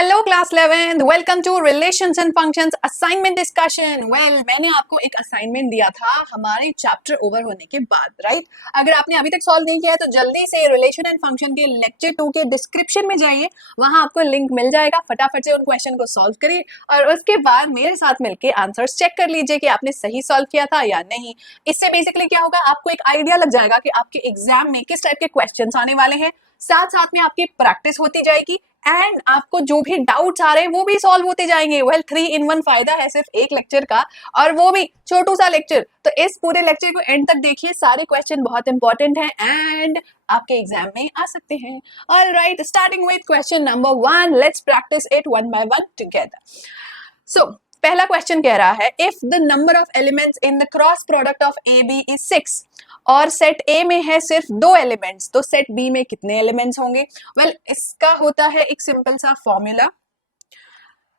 Hello class 11th, welcome to relations and functions assignment discussion. मैंने आपको एक assignment दिया था हमारे चैप्टर ओवर होने के बाद, राइट? अगर आपने अभी तक सॉल्व नहीं किया है तो जल्दी से रिलेशन एंड फंक्शन के लेक्चर 2 के डिस्क्रिप्शन में जाइए, वहां आपको लिंक मिल जाएगा। फटाफट से उन क्वेश्चन को सॉल्व करिए और उसके बाद मेरे साथ मिलकर आंसर्स चेक कर लीजिए कि आपने सही सॉल्व किया था या नहीं। इससे बेसिकली क्या होगा, आपको एक आइडिया लग जाएगा कि आपके एग्जाम में किस टाइप के क्वेश्चन आने वाले हैं। साथ साथ में आपकी प्रैक्टिस होती जाएगी एंड आपको जो भी डाउट्स आ रहे हैं वो भी सॉल्व होते जाएंगे। 3 in 1 फायदा है सिर्फ एक लेक्चर का, और वो भी छोटू सा लेक्चर। तो इस पूरे लेक्चर को एंड तक देखिए, सारे क्वेश्चन बहुत इंपॉर्टेंट हैं एंड आपके एग्जाम में आ सकते हैं। Alright, starting with question number 1, let's practice it one by one together. So पहला क्वेश्चन कह रहा है, if the number of elements in the cross product of A B is 6 और सेट ए में है सिर्फ 2 एलिमेंट्स, तो सेट बी में कितने एलिमेंट्स होंगे? इसका होता है एक सिंपल सा formula.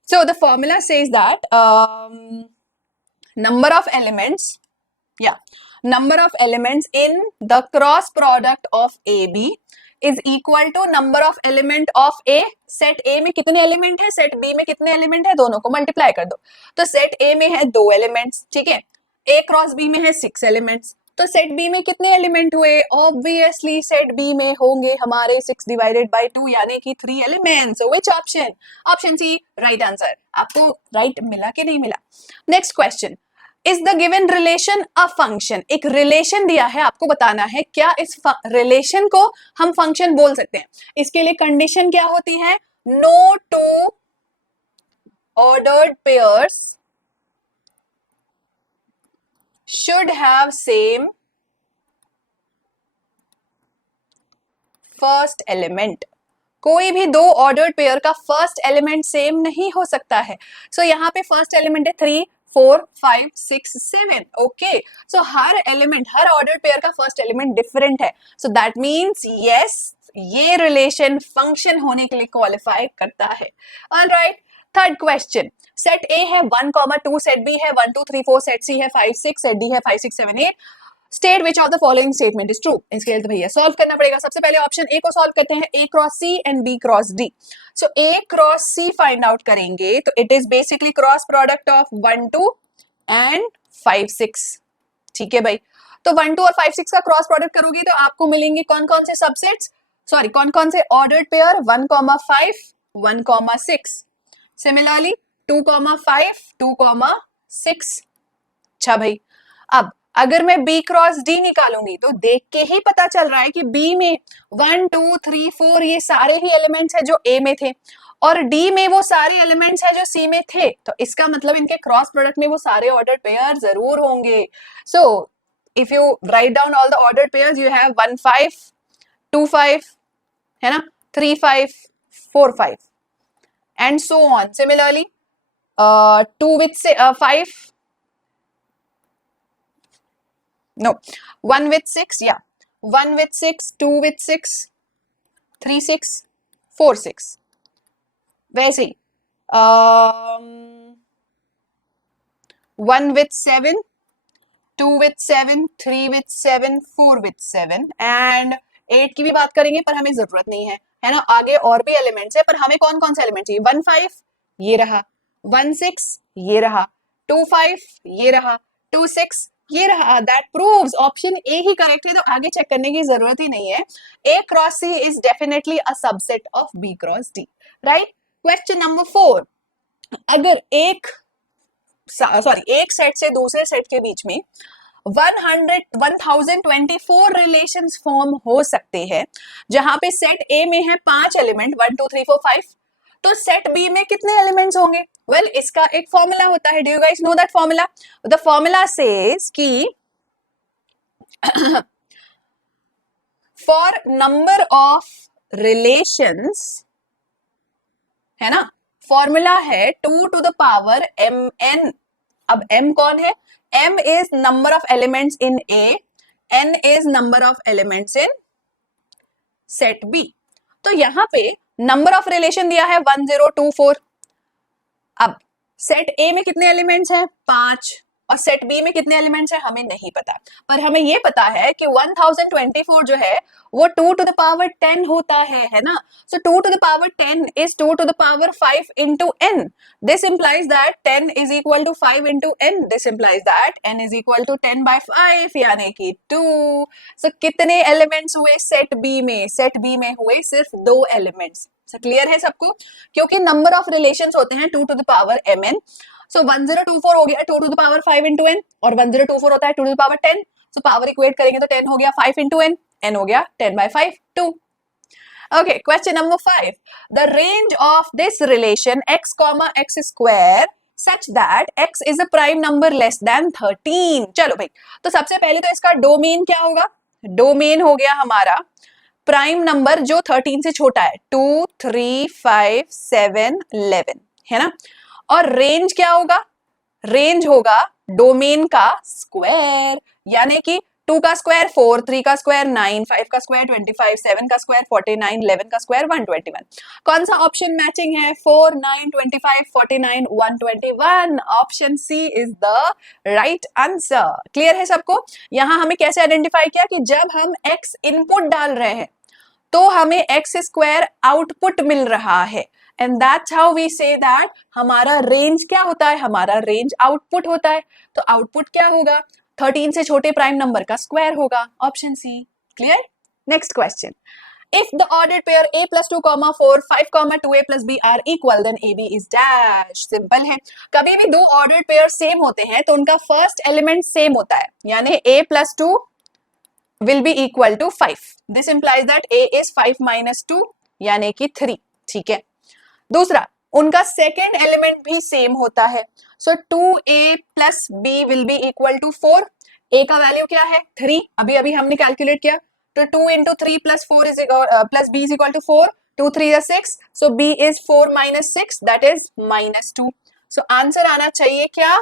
So the formula says that number of elements in the cross product of AB is equal to number of element of A। Set A में कितने एलिमेंट है, सेट B में कितने एलिमेंट है, दोनों को मल्टीप्लाई कर दो। तो सेट A में है 2 एलिमेंट्स, ठीक है। A क्रॉस B में है 6 एलिमेंट्स, तो सेट B में कितने एलिमेंट हुए? ऑब्वियसली सेट B में होंगे हमारे 6 डिवाइडेड बाय 2 यानी कि 3 elements. Which option? Option C right answer. आपको राइट मिला कि नहीं मिला? Next question, is the given relation a function? एक रिलेशन दिया है, आपको बताना है क्या इस रिलेशन को हम फंक्शन बोल सकते हैं। इसके लिए कंडीशन क्या होती है? No two ordered pairs should have same first element। कोई भी 2 ऑर्डर्ड पेयर का फर्स्ट एलिमेंट सेम नहीं हो सकता है। सो यहाँ पे फर्स्ट एलिमेंट है 3 4 5 6 7। ओके, सो हर एलिमेंट, हर ऑर्डर्ड पेयर का फर्स्ट एलिमेंट डिफरेंट है। सो दैट मीन्स यस, ये रिलेशन फंक्शन होने के लिए क्वालिफाई करता है। ऑलराइट, थर्ड क्वेश्चन, सेट ए है 1, 2, सेट बी है 1 2 3 4, सेट सी है 5 6, सेट डी है 5 6 7 8। State which of the following statement is true. इसके लिए तो भैया सॉल्व करना पड़ेगा। सबसे पहले ऑप्शन ए को सॉल्व करते हैं, A cross C and B cross D. So A cross C find out करेंगे तो it is basically cross product of 1 2 and 5 6। ठीक है भाई, तो 1 2 और 5 6 का क्रॉस प्रोडक्ट करोगी तो आपको मिलेंगे कौन कौन से सबसेट्स, सॉरी कौन कौन से ऑर्डर्ड पेयर? 1 5 1 6। सिमिलरली 2 5 2 6। अच्छा भाई, अब अगर मैं B क्रॉस D निकालूंगी तो देख के ही पता चल रहा है कि B में 1 2 3 4 ये सारे ही एलिमेंट्स है जो A में थे, और D में वो सारे एलिमेंट्स है जो C में थे। तो इसका मतलब इनके क्रॉस प्रोडक्ट में वो सारे ऑर्डर्ड पेयर जरूर होंगे। So if you write down all the ordered pairs, you have 1 5 2 5, है ना, 3 5 4 5 and so on. Similarly 2 with 5, no, 1 with 6, yeah, 1 with 6, 2 with 6, 3 6 4 6। वैसे ही 1 with 7, 2 with 7, 3 with 7, 4 with 7 and 8 की भी बात करेंगे पर हमें जरूरत नहीं है ना, आगे और भी एलिमेंट्स है पर हमें कौन कौन से एलिमेंट चाहिए? 1 5 ये रहा, 1 6 ये रहा, 2 5 ये रहा, 2 6 ये रहा। That proves option A he correct है, तो आगे चेक करने की जरूरत ही नहीं है। A cross C is definitely a subset of B cross D, right? Question number 4, अगर एक सेट से दूसरे सेट के बीच में 1024 रिलेशंस फॉर्म हो सकते हैं, जहां पे सेट ए में है 5 एलिमेंट 1 2 3 4 5, तो सेट बी में कितने एलिमेंट्स होंगे? इसका एक फॉर्मूला होता है। Do you guys know that formula? The formula says कि फॉर नंबर ऑफ रिलेशंस, है ना, फॉर्मूला है 2 to the power mn। अब m कौन है? m is number of elements in A, n is number of elements in set B। तो यहां पे नंबर ऑफ रिलेशन दिया है 1 0 2 4। अब सेट A में कितने एलिमेंट्स हैं? 5, और सेट बी में कितने एलिमेंट्स है हमें नहीं पता, पर हमें ये पता है कि 1024 जो है वो 2 to the power 10 होता है ना. So 2 to the power 10 is 2 to the power 5 into n. This implies that 10 is equal to 5 into n. This implies that n is equal to 10 by 5 यानी कि 2. So कितने एलिमेंट्स हुए set B में? Set B में हुए सिर्फ 2 elements. Clear है सबको? क्योंकि नंबर ऑफ रिलेशंस होते हैं 2 to the power mn. So 1024 हो गया 2 to the power 5 into n और 1024 होता है 2 to the power 10. So power equate करेंगे तो 10 हो गया 5 into n, n हो गया 10 by 5, 2. Okay, question number 5. The range of this relation x comma x square such that x is a prime number less than 13. चलो भाई, तो सबसे पहले तो इसका डोमेन क्या होगा? डोमेन हो गया हमारा प्राइम नंबर जो 13 से छोटा है, 2, 3, 5, 7, 11 है ना. और रेंज क्या होगा? रेंज होगा डोमेन का स्क्वायर, यानी कि 2 का स्क्वायर 4, 3 का स्क्वायर 9, 5 का स्क्वायर 25, 7 का स्क्वायर 49, 11 का स्क्वायर 121. कौन सा ऑप्शन मैचिंग है? 4, 9, 25, 49, 121. Option C is the right answer. Clear है सबको? यहां हमें कैसे आइडेंटिफाई किया कि जब हम x इनपुट डाल रहे हैं तो हमें x स्क्वायर आउटपुट मिल रहा है, and that's how we say that हमारा रेंज क्या होता है? हमारा रेंज आउटपुट होता है. तो आउटपुट क्या होगा? 13 से छोटे प्राइम नंबर का स्क्वायर होगा. Option C. Clear? Next question. If the ordered pair a plus 2 comma 4 5 comma 2a plus b are equal, then ab is dash. Simple है. कभी भी दो ordered pair सेम होते हैं तो उनका फर्स्ट एलिमेंट सेम होता है, यानी a plus 2 will be equal to 5. This implies that a is 5 minus 2 यानी कि 3. ठीक है. दूसरा, उनका सेकेंड एलिमेंट भी सेम होता है. So 2a plus b will be equal to 4. a का वैल्यू क्या है? 3. अभी अभी हमने कैलकुलेट किया. तो 2 into 3 plus 4 is plus b is equal to 4. 2 3 is 6. So b is 4 minus 6, that is minus 2. So answer आना चाहिए क्या?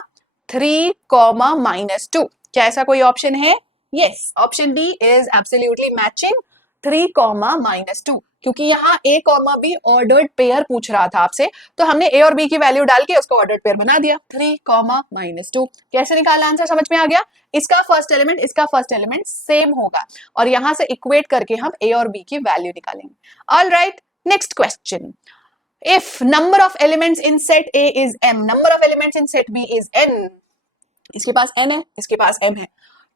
3 comma minus 2. क्या ऐसा कोई ऑप्शन है? Yes, option D is absolutely matching. 3 comma minus 2. क्योंकि यहाँ a comma b ordered pair पूछ रहा था आपसे, तो हमने a और b की वैल्यू डाल के उसको ऑर्डर्ड पेयर बना दिया. 3 कॉमा माइनस 2. कैसे निकाला आंसर? समझ में आ गया? इसका फर्स्ट एलिमेंट इसका फर्स्ट एलिमेंट सेम होगा और यहां से इक्वेट करके हम a और b की वैल्यू निकालेंगे. All right, next question. If number of elements in set a is m, number of elements in set b is n. इसके पास n है, इसके पास m है.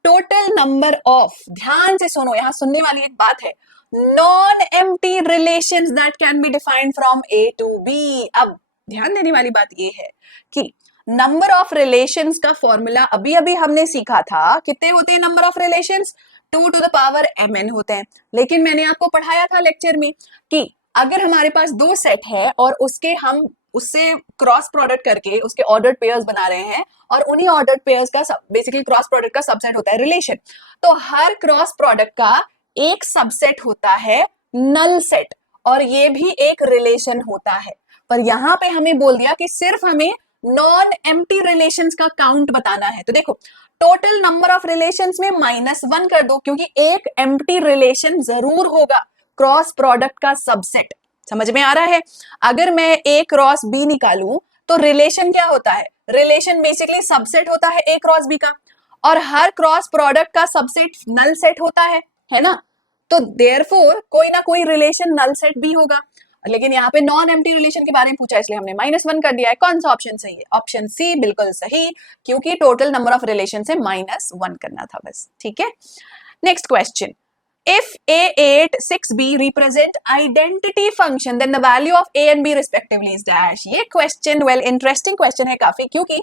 टोटल नंबर ऑफ, ध्यान से सुनो, यहां सुनने वाली एक बात है, non-empty relations that can be defined from A to B. अब ध्यान देने वाली बात ये है कि नंबर ऑफ रिलेशंस का फॉर्मूला अभी अभी हमने सीखा था. कितने होते हैं number of relations? 2 to the power mn होते हैं. लेकिन मैंने आपको पढ़ाया था लेक्चर में कि अगर हमारे पास दो सेट है और हम उससे क्रॉस प्रोडक्ट करके उसके ऑर्डर्ड पेयर्स बना रहे हैं और उन्हीं ऑर्डर्ड पेयर्स का बेसिकली क्रॉस प्रोडक्ट का सबसेट होता है रिलेशन. तो हर क्रॉस प्रोडक्ट का एक सबसेट होता है नल सेट, और ये भी एक रिलेशन होता है. पर यहां पे हमें बोल दिया कि सिर्फ हमें नॉन एम्प्टी रिलेशंस का काउंट बताना है. तो देखो, टोटल नंबर ऑफ रिलेशंस में -1 कर दो, क्योंकि एक एम्प्टी रिलेशन जरूर होगा क्रॉस प्रोडक्ट का सबसेट. समझ में आ रहा है? अगर मैं a क्रॉस b निकालूं तो रिलेशन क्या होता है? रिलेशन बेसिकली सबसेट होता है a क्रॉस b का, और हर क्रॉस प्रोडक्ट का सबसेट नल सेट होता है ना? तो देयरफॉर कोई ना कोई रिलेशन नल सेट भी होगा. लेकिन यहाँ पे नॉन एम्प्टी रिलेशन के बारे में पूछा, इसलिए हमने -1 कर दिया है. कौन सा ऑप्शन सही है? ऑप्शन सी बिल्कुल सही, क्योंकि टोटल नंबर ऑफ रिलेशन से -1 करना था बस. ठीक है. Next question. If a8 6b represent identity function, then the value of a and b respectively is dash. ये क्वेश्चन इंटरेस्टिंग क्वेश्चन है काफी, क्योंकि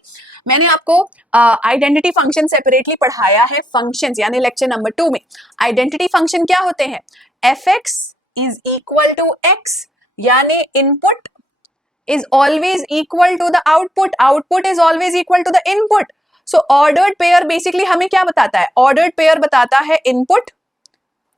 मैंने आपको आइडेंटिटी फंक्शन सेपरेटली पढ़ाया है फंक्शंस, यानी लेक्चर नंबर 2 में. आइडेंटिटी फंक्शन क्या होते हैं? fx is equal to x, यानी input is always equal to the output is always equal to the input. So ordered pair basically हमें क्या बताता है? ordered pair बताता है इनपुट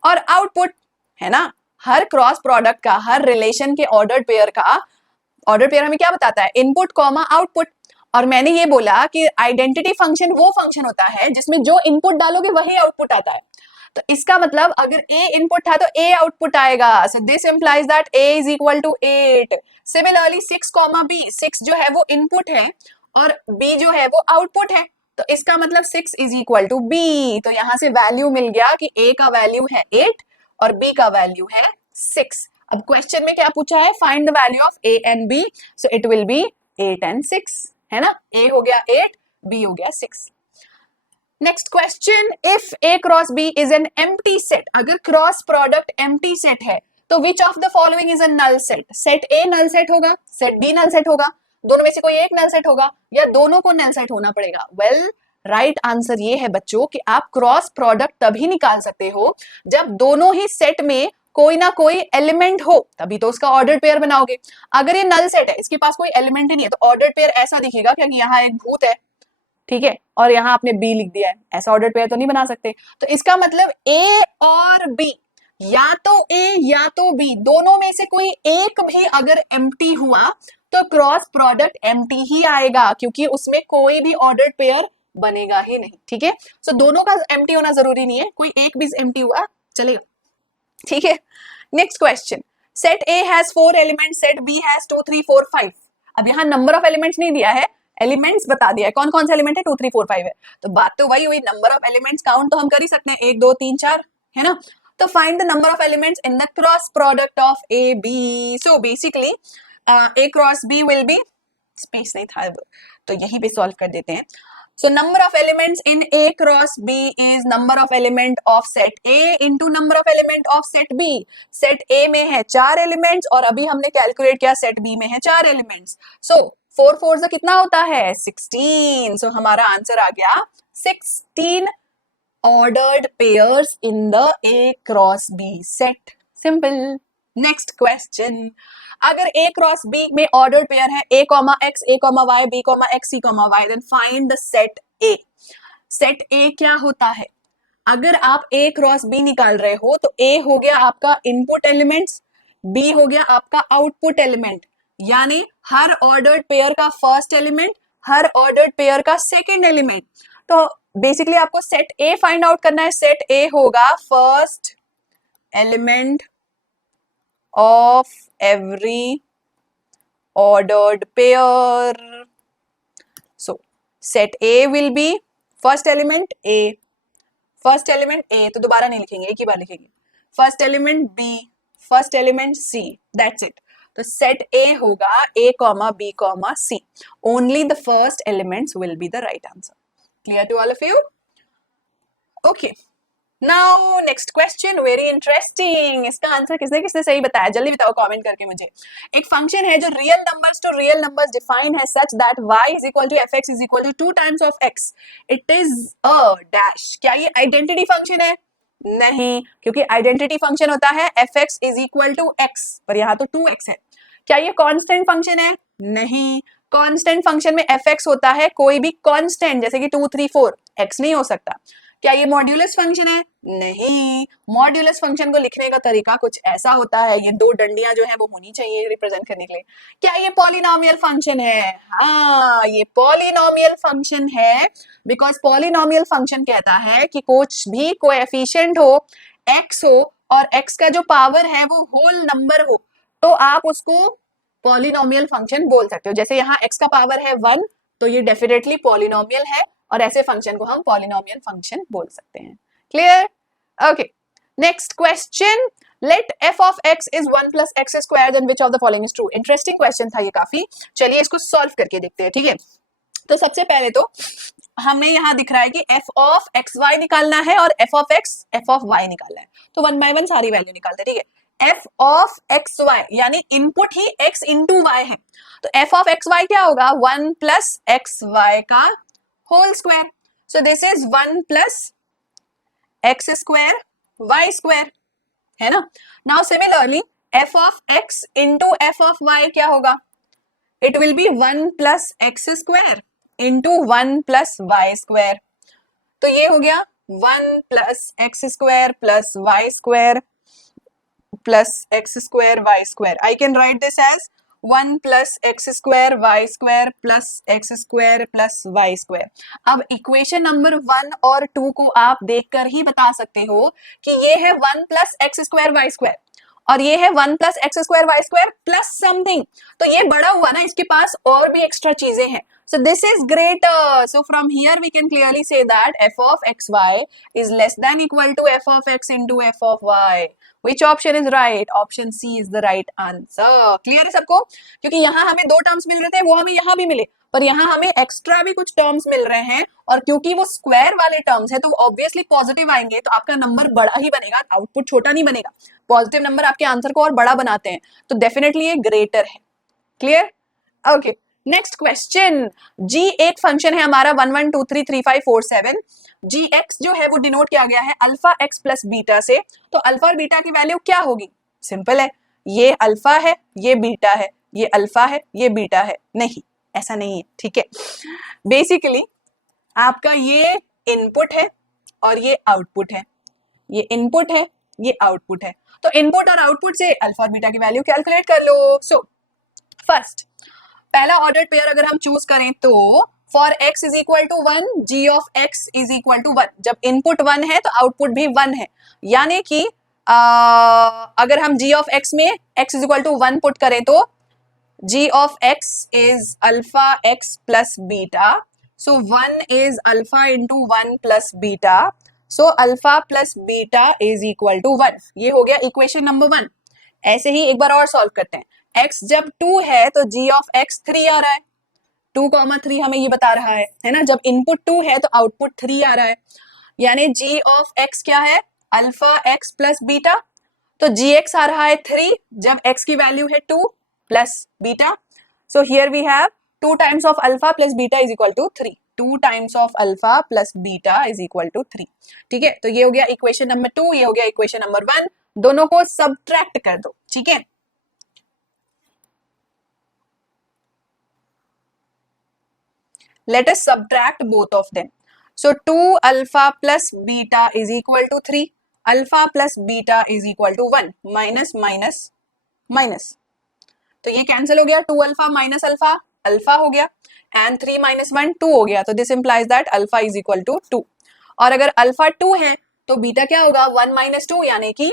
और आउटपुट, है ना? हर क्रॉस प्रोडक्ट का, हर रिलेशन के ऑर्डर्ड पेयर हमें क्या बताता है? Input comma output. और मैंने ये बोला कि आइडेंटिटी फंक्शन वो फंक्शन होता है जिसमें जो इनपुट डालोगे वही आउटपुट आता है. तो इसका मतलब अगर a इनपुट था तो a आउटपुट आएगा. So this implies that a is equal to 8. Similarly 6 comma b, 6 जो है वो इनपुट है और b जो है वो आउटपुट है. तो इसका मतलब 6 इज इक्वल टू बी। तो यहां से वैल्यू मिल गया कि ए का वैल्यू है 8 और बी का वैल्यू है 6। अब क्वेश्चन में क्या पूछा है, find the value of A and B, so it will be 8 and 6, है ना। ए हो गया 8, बी हो गया 6। Next question, if A cross B is an empty set, अगर क्रॉस प्रोडक्ट एम्प्टी सेट है तो which of the following is a null set. Set A null set होगा, सेट बी नल सेट होगा, दोनों में से कोई एक नल सेट होगा या दोनों को नल सेट होना पड़ेगा। वेल राइट आंसर ये है बच्चों कि आप क्रॉस प्रोडक्ट तभी निकाल सकते हो जब दोनों ही सेट में कोई ना कोई एलिमेंट हो, तभी तो उसका ऑर्डर्ड पेयर बनाओगे। अगर ये नल सेट है, इसके पास कोई एलिमेंट ही नहीं है, तो ऑर्डर्ड पेयर ऐसा दिखेगा क्योंकि यहाँ एक भूत है, ठीक है, और यहाँ आपने बी लिख दिया है, ऐसा ऑर्डर्ड पेयर तो नहीं बना सकते। तो इसका मतलब ए और बी, या तो ए या तो बी, दोनों में से कोई एक भी अगर एम्प्टी हुआ तो क्रॉस प्रोडक्ट एम्प्टी ही आएगा, क्योंकि उसमें कोई भी ऑर्डर्ड पेयर बनेगा ही नहीं, ठीक है। सो दोनों का एम्प्टी होना जरूरी नहीं है, कोई एक भी एम्प्टी हुआ चलेगा, ठीक है। Next question, set A has 4 element, set B has 2 3 4 5। अब यहाँ नंबर ऑफ एलिमेंट्स नहीं दिया है, एलिमेंट्स बता दिया है, कौन कौन से एलिमेंट है, 2 3 4 5 है। तो बात तो वही हुई, नंबर ऑफ एलिमेंट्स काउंट तो हम कर ही सकते हैं, 1 2 3 4, है ना। तो find the number of elements in the cross product of A B. So basically A cross B will be, space नहीं था तो यहीं पे सॉल्व कर देते हैं। So number of elements in A cross B is number of element of set A into number of element of set B. Set A में है 4 elements और अभी हमने कैलकुलेट किया set B में है 4 elements. So 4 4 से कितना होता है 16. So हमारा आंसर आ गया 16 ordered pairs in the A cross B set. Simple. Next question, अगर A क्रॉस B में ऑर्डर्ड पेयर है A, X, A, Y, B, X, C, Y, then find the set A. Set A क्या होता है, अगर आप A cross B निकाल रहे हो तो A हो गया आपका इनपुट एलिमेंट्स, B हो गया आपका आउटपुट एलिमेंट, यानी हर ऑर्डर्ड पेयर का फर्स्ट एलिमेंट, हर ऑर्डर्ड पेयर का सेकेंड एलिमेंट। तो बेसिकली आपको सेट A फाइंड आउट करना है। सेट A होगा first element of every ordered pair. So set A will be first element A, first element A, तो दोबारा नहीं लिखेंगे, एक ही बार लिखेंगे, first element B, first element C, that's it. तो set A होगा A, B, C. Only the first elements will be the right answer. Clear to all of you? Okay. Now next question, very interesting. इसका answer किसने किसने सही बताया, जल्दी बताओ comment करके मुझे। एक फंक्शन है जो real numbers to real numbers define है such that y is equal to F X is equal to 2 times of x, it is a dash. क्या ये आइडेंटिटी फंक्शन है? नहीं, क्योंकि आइडेंटिटी फंक्शन होता है F X is equal to X, पर यहाँ तो 2x है। क्या ये कांस्टेंट फंक्शन है? नहीं, कांस्टेंट फंक्शन में एफ एक्स होता है कोई भी कांस्टेंट, जैसे कि 2 3 4, x नहीं हो सकता। क्या ये मॉड्यूलस फंक्शन है? नहीं, मॉड्यूलस फंक्शन को लिखने का तरीका कुछ ऐसा होता है, ये 2 डंडियां जो है वो होनी चाहिए रिप्रेजेंट करने के लिए। क्या ये पॉलिनोमियल फंक्शन है? हाँ, ये पॉलिनोमियल फंक्शन है, बिकॉज पॉलिनोमियल फंक्शन कहता है कि कुछ भी कोएफिशिएंट हो, x हो और x का जो पावर है वो होल नंबर हो, तो आप उसको पॉलिनोमियल फंक्शन बोल सकते हो। जैसे यहाँ x का पावर है 1, तो ये डेफिनेटली पॉलिनोमियल है, और ऐसे फंक्शन को हम पॉलिनोमियल फंक्शन बोल सकते हैं। Clear? Okay, next question, let f of x is 1 plus x square, then which of the following is true? Interesting question था ये काफी, चलिए इसको सॉल्व करके देखते हैं, ठीक है। तो सबसे पहले तो हमें यहाँ दिख रहा है कि f of xy निकालना है और f of x, f of y निकालना है, तो 1 by 1 सारी वैल्यू निकालते हैं, ठीक है। f of xy यानी इनपुट ही x into y है, तो f of xy क्या होगा 1 plus xy का whole square. So this is 1 plus x square y square, है ना। Now similarly f of x into f of y क्या होगा, it will be 1 plus x square into 1 plus y square. तो ये हो गया 1 plus x square plus y square plus x square y square. I can write this as 1 plus x square y square plus x square plus y square. अब equation number 1 और 2 को आप देखकर ही बता सकते हो कि ये है 1 plus x square y square, और ये है 1 plus X square Y square plus something, तो ये बड़ा हुआ ना, इसके पास और भी एक्स्ट्रा चीजें हैं. So this is greater. So from here we can clearly say that f of xy is less than equal to f of x into f of y. Which option is right? Option C is the right answer. Clear है सबको? क्योंकि यहाँ हमें दो terms मिल रहे थे, वो हमें यहाँ भी मिले, पर यहाँ हमें एक्स्ट्रा भी कुछ टर्म्स मिल रहे हैं, और क्योंकि वो स्क्वायर वाले टर्म्स है तो ऑब्वियसली पॉजिटिव आएंगे, तो आपका नंबर बड़ा ही बनेगा, आउटपुट छोटा नहीं बनेगा. पॉजिटिव नंबर आपके आंसर को और बड़ा बनाते हैं, तो डेफिनेटली ये ग्रेटर है. Clear? Okay, next question. G एक फंक्शन है हमारा 1 1 2 3 3 5 4 7. जी एक्स जो है वो डिनोट किया गया है अल्फा एक्स प्लस बीटा से. तो अल्फा और बीटा की वैल्यू क्या होगी? सिंपल है, ये अल्फा है, ये बीटा है, ये अल्फा है, ये बीटा है. नहीं, ऐसा नहीं है. ठीक है, बेसिकली आपका ये इनपुट है और ये आउटपुट है. ये इनपुट है, ये आउटपुट है. तो इनपुट और आउटपुट से अल्फा और बीटा की वैल्यू कैलकुलेट कर लो. सो फर्स्ट पहला ऑर्डर पेयर अगर हम चूज करें तो for x is equal to 1 g of x is equal to 1. जब इनपुट 1 है तो आउटपुट भी 1 है, यानी कि अगर हम g ऑफ x में x is equal to 1 put करें तो g of x is alpha x plus beta. So 1 is alpha into 1 plus beta. So alpha plus beta is equal to 1. ये हो गया इक्वेशन नंबर 1. ऐसे ही एक बार और solve करते हैं. x जब 2 है तो g ऑफ x 3 आ रहा है. 2,3 हमें ये बता रहा है ना. जब इनपुट 2 है तो आउटपुट 3 आ रहा है, यानी g ऑफ x क्या है? Alpha x plus beta. तो gx आ रहा है 3 जब x की वैल्यू है 2 plus beta. So here we have 2 times of alpha plus beta is equal to 3. 2 times of alpha plus beta is equal to 3. ठीक है, तो ये हो गया इक्वेशन नंबर 2, ये हो गया इक्वेशन नंबर 1. दोनों को सबट्रैक्ट कर दो. ठीक है, let us subtract both of them. So 2 alpha plus beta is equal to 3. Alpha plus beta is equal to 1. Minus minus minus. तो ये कैंसिल हो गया. 2 अल्फा माइनस अल्फा अल्फा हो गया, एंड 3 माइनस 1 2 हो गया. तो this implies that alpha is equal to 2. और अगर अल्फा 2 है तो बीटा क्या होगा? 1 माइनस 2 यानी कि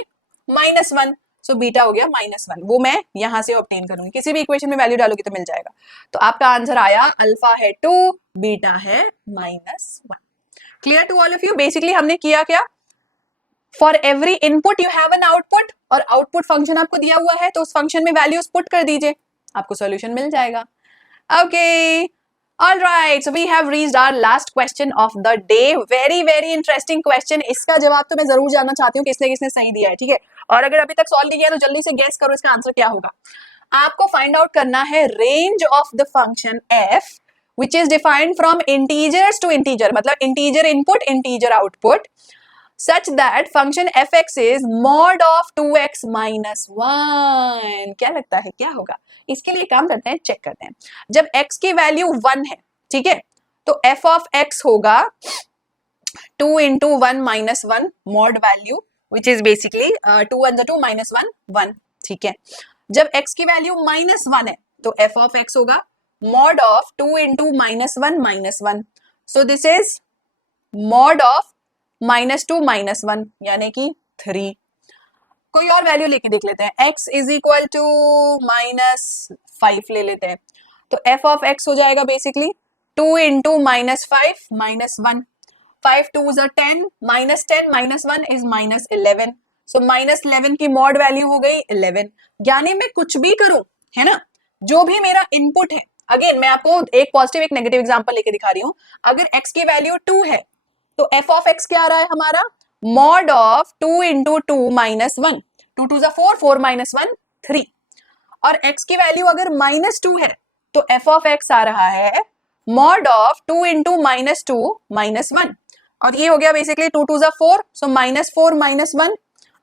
माइनस 1. सो बीटा हो गया -1. वो मैं यहां से ऑब्टेन करूंगी, किसी भी इक्वेशन में वैल्यू डालोगी तो मिल जाएगा. तो आपका आंसर आया अल्फा है 2, बीटा है -1. Clear to all of you? Basically हमने किया क्या? For every input you have an output, और आउटपुट फंक्शन आपको दिया हुआ है तो उस फंक्शन में वैल्यूज पुट कर दीजिए, आपको सॉल्यूशन मिल जाएगा. Okay, All right, so we have reached our last question of the day. Very very interesting question. इसका जवाब तो मैं जरूर जानना चाहती हूँ किसने किसने सही दिया है. ठीक है, और अगर अभी तक सॉल्व नहीं किया तो जल्दी से गेस करो इसका आंसर क्या होगा. आपको फाइंड आउट करना है range of the function f which is defined from integers to integer, मतलब integer input integer output, such that function fx is mod of 2x minus 1. क्या लगता है क्या होगा? इसके लिए काम करते हैं, चेक करते हैं. जब x की वैल्यू 1 है, ठीक है, तो f ऑफ x होगा 2 into 1 minus 1 mod value which is basically 2 1 2 minus 1 1. ठीक है, जब x की वैल्यू -1 है तो f ऑफ x होगा mod of 2 into -1 -1. So this is mod of -2 -1 यानी कि 3. कोई और वैल्यू लेके देख लेते हैं. x इज इक्वल टू -5 ले लेते हैं, तो f ऑफ x हो जाएगा बेसिकली 2 इंटू -5 -1. 5 2 is 10, -10 -1 is -11. सो -11 की मॉड वैल्यू हो गई 11. यानी मैं कुछ भी करूं, है ना, जो भी मेरा इनपुट है, अगेन मैं आपको एक पॉजिटिव एक नेगेटिव एग्जांपल लेके दिखा रही हूं. अगर x की वैल्यू 2 है तो f ऑफ x क्या आ रहा है हमारा? Mod of 2 into 2 -1. 2 2 is 4 4 minus 1 3. और x की वैल्यू अगर -2 है तो f ऑफ x आ रहा है मॉड ऑफ 2 इंटू -2 -1. और ये हो गया basically 2 2 is 4, so -4 -1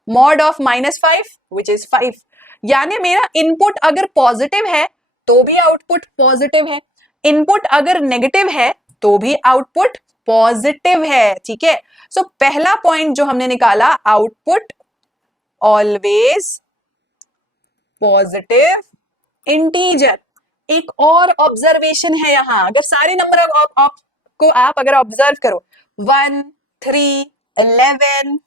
mod of -5 which is 5. यानी मेरा इनपुट अगर पॉजिटिव है तो भी आउटपुट पॉजिटिव है, इनपुट अगर नेगेटिव है तो भी आउटपुट पॉजिटिव है. ठीक है, सो पहला पॉइंट जो हमने निकाला, आउटपुट ऑलवेज पॉजिटिव इंटीजर. एक और ऑब्जर्वेशन है यहां, अगर सारे नंबर को आप अगर ऑब्जर्व करो 1 3 11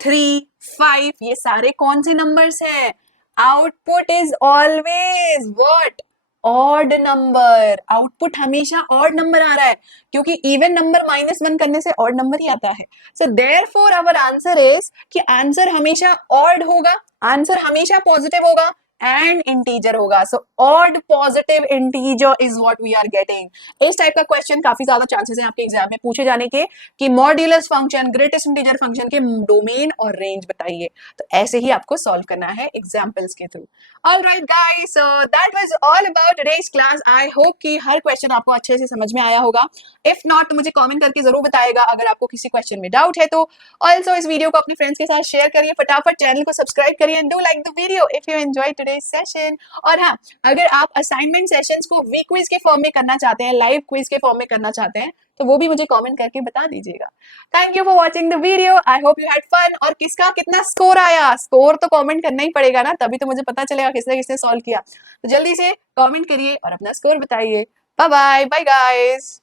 3, 5, ये सारे कौन से नंबर्स हैं? Output is always what? Odd number. Output हमेशा ऑड नंबर आ रहा है, क्योंकि इवन नंबर -1 करने से ऑड नंबर ही आता है। So therefore our answer is कि आंसर हमेशा ऑड होगा, आंसर हमेशा पॉजिटिव होगा एंड इंटीजर होगा। So odd positive integer is what we are getting. इस टाइप का क्वेश्चन काफी ज्यादा चांसेस हैं आपके एग्जाम में पूछे जाने के कि modulus function, greatest integer function के डोमेन और रेंज बताइए। तो ऐसे ही आपको सॉल्व करना है एग्जाम्पल्स के through. Alright guys, so that was all about today's class. I hope कि हर क्वेश्चन आपको अच्छे से समझ में आया होगा। इफ नॉट तो मुझे कमेंट करके जरूर बताएगा अगर आपको किसी क्वेश्चन में डाउट है तो। ऑल्सो इस वीडियो को अपने फ्रेंड्स के साथ शेयर करिए, फटाफट चैनल को सब्सक्राइब करिए and do like the video if you enjoy today's session. और हाँ, अगर आप असाइनमेंट सेशंस को वीक क्विज के फॉर्म में करना चाहते हैं, लाइव क्विज के फॉर्म में करना चाहते हैं, तो वो भी मुझे कमेंट करके बता दीजिएगा। Thank you for watching the video. I hope you had fun. और किसका कितना स्कोर आया, स्कोर तो कमेंट करना ही पड़ेगा ना, तभी तो मुझे पता चलेगा किसने किसने सॉल्व किया। तो जल्दी से कमेंट करिए और अपना स्कोर बताइए। Bye bye, bye guys.